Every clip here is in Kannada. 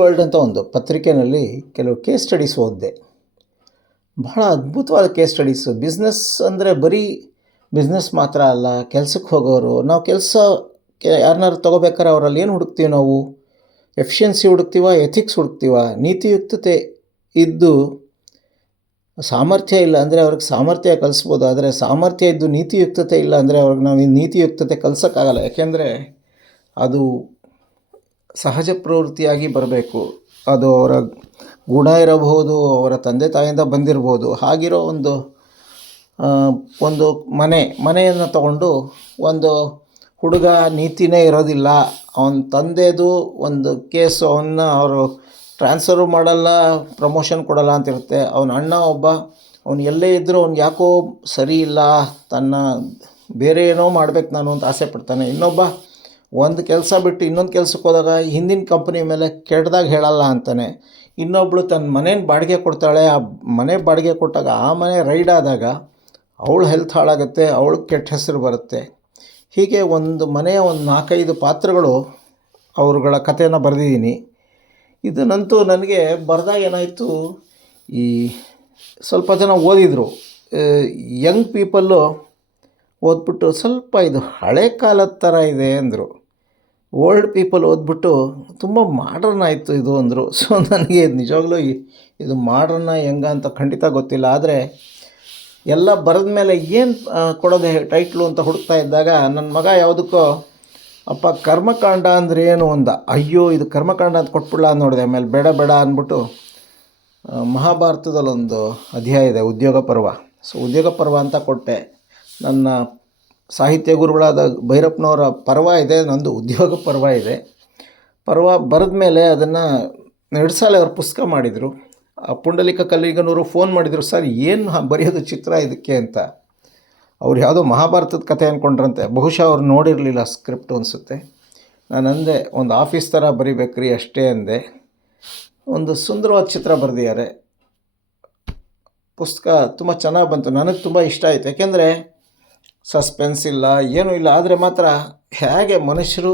ವರ್ಲ್ಡ್ ಅಂತ ಒಂದು ಪತ್ರಿಕೆಯಲ್ಲಿ ಕೆಲವು ಕೇಸ್ ಸ್ಟಡೀಸ್ ಓದಿದೆ. ಬಹಳ ಅದ್ಭುತವಾದ ಕೇಸ್ ಸ್ಟಡೀಸು. ಬಿಸ್ನೆಸ್ ಅಂದರೆ ಬರೀ ಬಿಸ್ನೆಸ್ ಮಾತ್ರ ಅಲ್ಲ, ಕೆಲಸಕ್ಕೆ ಹೋಗೋರು. ನಾವು ಕೆಲಸಕ್ಕೆ ಯಾರನ್ನಾರು ತೊಗೋಬೇಕಾದ್ರೆ ಅವರಲ್ಲಿ ಏನು ಹುಡುಕ್ತೀವಿ ನಾವು? ಎಫಿಷಿಯನ್ಸಿ ಹುಡುಕ್ತೀವ, ಎಥಿಕ್ಸ್ ಹುಡುಕ್ತೀವ, ನೀತಿಯುಕ್ತತೆ ಇದ್ದು ಸಾಮರ್ಥ್ಯ ಇಲ್ಲ ಅಂದರೆ ಅವ್ರಿಗೆ ಸಾಮರ್ಥ್ಯ ಕಲಿಸ್ಬೋದು. ಆದರೆ ಸಾಮರ್ಥ್ಯ ಇದ್ದು ನೀತಿಯುಕ್ತತೆ ಇಲ್ಲ ಅಂದರೆ ಅವ್ರಿಗೆ ನಾವು ಈ ನೀತಿಯುಕ್ತತೆ ಕಲಿಸೋಕ್ಕಾಗಲ್ಲ. ಯಾಕೆಂದರೆ ಅದು ಸಹಜ ಪ್ರವೃತ್ತಿಯಾಗಿ ಬರಬೇಕು. ಅದು ಅವರ ಗುಣ ಇರಬಹುದು, ಅವರ ತಂದೆ ತಾಯಿಯಿಂದ ಬಂದಿರ್ಬೋದು. ಹಾಗಿರೋ ಒಂದು ಮನೆಯನ್ನು ತಗೊಂಡು ಒಂದು ಹುಡುಗ ನೀತಿನೇ ಇರೋದಿಲ್ಲ, ಅವನ ತಂದೆದು ಒಂದು ಕೇಸು, ಅವರು ಟ್ರಾನ್ಸ್ಫರು ಮಾಡಲ್ಲ, ಪ್ರಮೋಷನ್ ಕೊಡಲ್ಲ ಅಂತಿರುತ್ತೆ. ಅವನ ಅಣ್ಣ ಒಬ್ಬ, ಅವನು ಎಲ್ಲೇ ಇದ್ದರೂ ಅವ್ನಿಗೆ ಯಾಕೋ ಸರಿ ಇಲ್ಲ, ಬೇರೆ ಏನೋ ಮಾಡ್ಬೇಕು ನಾನು ಅಂತ ಆಸೆ ಪಡ್ತಾನೆ. ಇನ್ನೊಬ್ಬ ಒಂದು ಕೆಲಸ ಬಿಟ್ಟು ಇನ್ನೊಂದು ಕೆಲಸಕ್ಕೆ ಹೋದಾಗ ಹಿಂದಿನ ಕಂಪ್ನಿ ಮೇಲೆ ಕೆಟ್ಟದಾಗ ಹೇಳಲ್ಲ ಅಂತಾನೆ. ಇನ್ನೊಬ್ಬಳು ತನ್ನ ಮನೇನ ಬಾಡಿಗೆ ಕೊಡ್ತಾಳೆ. ಆ ಮನೆ ಬಾಡಿಗೆ ಕೊಟ್ಟಾಗ ಆ ಮನೆ ರೈಡ್ ಆದಾಗ ಅವಳ ಹೆಲ್ತ್ ಹಾಳಾಗುತ್ತೆ, ಅವಳಿಗೆ ಕೆಟ್ಟ ಹೆಸರು ಬರುತ್ತೆ. ಹೀಗೆ ಒಂದು ಮನೆಯ ಒಂದು 4-5 ಪಾತ್ರಗಳು ಅವರುಗಳ ಕಥೆನ ಬರೆದಿದ್ದೀನಿ. ಇದನ್ನಂತೂ ನನಗೆ ಬರೆದಾಗ ಏನಾಯಿತು, ಈ ಸ್ವಲ್ಪ ಜನ ಓದಿದರು, ಯಂಗ್ ಪೀಪಲ್ಲು ಓದ್ಬಿಟ್ಟು ಸ್ವಲ್ಪ ಇದು ಹಳೆ ಕಾಲದ ಥರ ಇದೆ ಅಂದರು. ಓಲ್ಡ್ ಪೀಪಲ್ ಓದ್ಬಿಟ್ಟು ತುಂಬ ಮಾಡರ್ನ್ ಆಯಿತು ಇದು ಅಂದರು. ಸೊ ನನಗೆ ನಿಜವಾಗ್ಲೂ ಇದು ಮಾಡರ್ನ ಹೆಂಗ ಅಂತ ಖಂಡಿತ ಗೊತ್ತಿಲ್ಲ. ಆದರೆ ಎಲ್ಲ ಬರೆದ ಮೇಲೆ ಏನು ಕೊಡೋದು ಟೈಟ್ಲು ಅಂತ ಹುಡುಕ್ತಾ ಇದ್ದಾಗ ನನ್ನ ಮಗ ಯಾವುದಕ್ಕೋ ಅಪ್ಪ ಕರ್ಮಕಾಂಡ ಅಂದರೆ ಏನು ಅಂದ. ಅಯ್ಯೋ ಇದು ಕರ್ಮಕಾಂಡ ಅಂತ ಕೊಟ್ಬಿಡಲ ನೋಡಿದೆ. ಆಮೇಲೆ ಬೇಡ ಅಂದ್ಬಿಟ್ಟು ಮಹಾಭಾರತದಲ್ಲೊಂದು ಅಧ್ಯಾಯ ಇದೆ, ಉದ್ಯೋಗ ಪರ್ವ. ಸೊ ಉದ್ಯೋಗ ಪರ್ವ ಅಂತ ಕೊಟ್ಟೆ. ನನ್ನ ಸಾಹಿತ್ಯ ಗುರುಗಳಾದ ಭೈರಪ್ಪನವರ ಪರ್ವ ಇದೆ, ನಂದು ಉದ್ಯೋಗ ಪರ್ವ ಇದೆ. ಪರ್ವ ಬರೆದ ಮೇಲೆ ಅದನ್ನು 2 ಸಾಲ ಅವ್ರು ಪುಸ್ತಕ ಮಾಡಿದರು. ಪುಂಡಲಿಕ ಕಲ್ಲಿಗನವರು ಫೋನ್ ಮಾಡಿದರು, ಸರ್ ಏನು ಬರೆಯೋದು ಚಿತ್ರ ಇದಕ್ಕೆ ಅಂತ. ಅವ್ರು ಯಾವುದೋ ಮಹಾಭಾರತದ ಕಥೆ ಅಂದ್ಕೊಂಡ್ರಂತೆ. ಬಹುಶಃ ಅವ್ರು ನೋಡಿರಲಿಲ್ಲ ಸ್ಕ್ರಿಪ್ಟು ಅನಿಸುತ್ತೆ. ನಾನು ಅಂದೆ, ಒಂದು ಆಫೀಸ್ ಥರ ಬರಿಬೇಕ್ರಿ ಅಷ್ಟೇ ಅಂದೆ. ಒಂದು ಸುಂದರವಾದ ಚಿತ್ರ ಬರೆದಿದ್ದಾರೆ. ಪುಸ್ತಕ ತುಂಬ ಚೆನ್ನಾಗಿ ಬಂತು, ನನಗೆ ತುಂಬ ಇಷ್ಟ ಆಯಿತು. ಯಾಕೆಂದರೆ ಸಸ್ಪೆನ್ಸ್ ಇಲ್ಲ, ಏನೂ ಇಲ್ಲ. ಆದರೆ ಮಾತ್ರ ಹೇಗೆ ಮನುಷ್ಯರು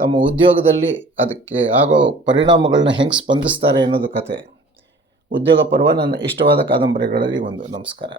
ತಮ್ಮ ಉದ್ಯೋಗದಲ್ಲಿ ಅದಕ್ಕೆ ಆಗೋ ಪರಿಣಾಮಗಳನ್ನ ಹೆಂಗೆ ಸ್ಪಂದಿಸ್ತಾರೆ ಅನ್ನೋದು ಕತೆ. ಉದ್ಯೋಗ ಪರ್ವ ನನ್ನ ಇಷ್ಟವಾದ ಕಾದಂಬರಿಗಳಲ್ಲಿ ಒಂದು. ನಮಸ್ಕಾರ.